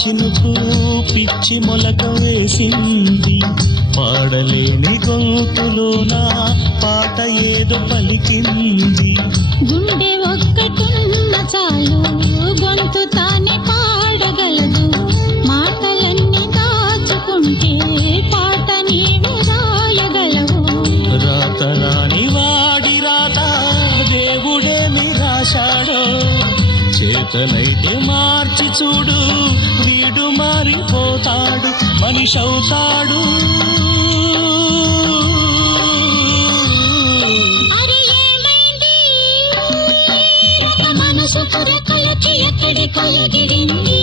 చినుకు పిచ్చి మొలక వేసింది, పాడలేని గొంతులోన పాట ఏదో పలికింది. గుండె ఒక్కటున్న చాలు గొంతు తానే పాడగలదు, మాటలన్నీ దాచుకుంటే పాట నీవే రాయగలవు. రాత రాని వాడి రాత దేవుడేమి రాశాడో, చేతనైతే మార్చి చూడు వీడు మారిపోతాడు, మనిషి అవుతాడు. అరే ఏమైంది ఒక మనసు కొరకలకి ఎక్కడికో ఎగిరింది.